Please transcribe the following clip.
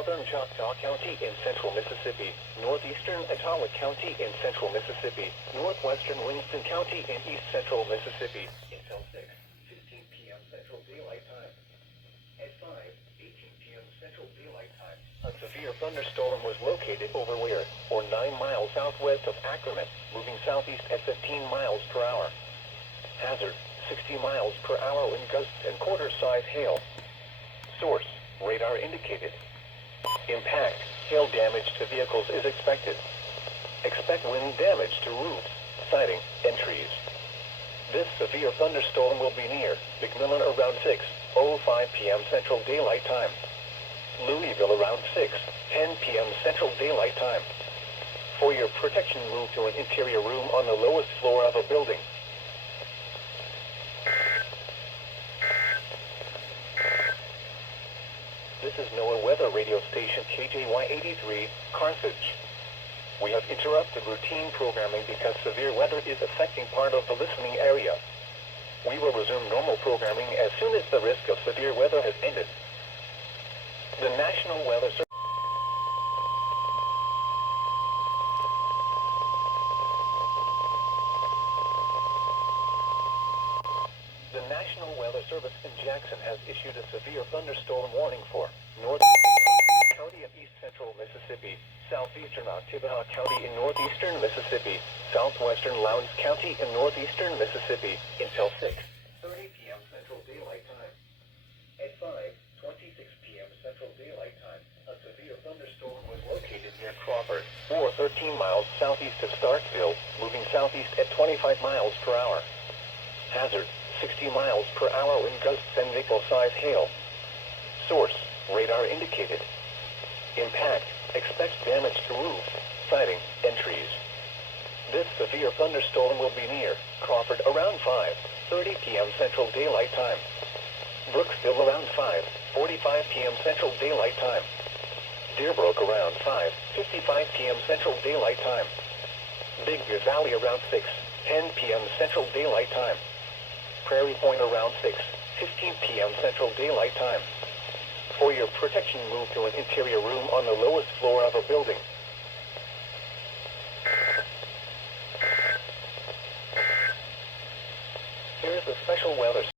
southern Choctaw County in central Mississippi, northeastern Etowah County in central Mississippi, northwestern Winston County in east central Mississippi until 6:15 p.m. Central Daylight Time. At 5:18 p.m. Central Daylight Time, a severe thunderstorm was located over Weir, or 9 miles southwest of Ackerman, moving southeast at 15 miles per hour. Hazard, 60 miles per hour wind gusts and quarter-size hail. Source, radar indicated. Impact, hail damage to vehicles is expected. Expect wind damage to roofs, siding, and trees. This severe thunderstorm will be near McMillan around 6:05 p.m. Central Daylight Time. Louisville around 6:10 p.m. Central Daylight Time. For your protection, move to an interior room on the lowest floor of a building. This is NOAA weather radio station KJY83, Carthage. We have interrupted routine programming because severe weather is affecting part of the listening area. We will resume normal programming as soon as the risk of severe weather has ended. The National Weather Service. The National Weather Service in Jackson has issued a severe thunderstorm warning for north County of east central Mississippi, southeastern Ottawa County in northeastern Mississippi, southwestern Lowndes County in northeastern Mississippi until 6:30 p.m. Central Daylight Time. At 5:26 p.m. Central Daylight Time, a severe thunderstorm was located near Crawford, or 13 miles southeast of Starkville, moving southeast at 25 miles per hour. Hazard, 60 miles per hour wind gusts and nickel-size hail. Source, radar indicated. Impact, expect damage to roofs, siding, and trees. This severe thunderstorm will be near Crawford around 5:30 p.m. Central Daylight Time. Brooksville around 5:45 p.m. Central Daylight Time. Deerbrook around 5:55 p.m. Central Daylight Time. Big Bear Valley around 6:10 p.m. Central Daylight Time. Prairie Point around 6:15 p.m. Central Daylight Time. For your protection, move to an interior room on the lowest floor of a building.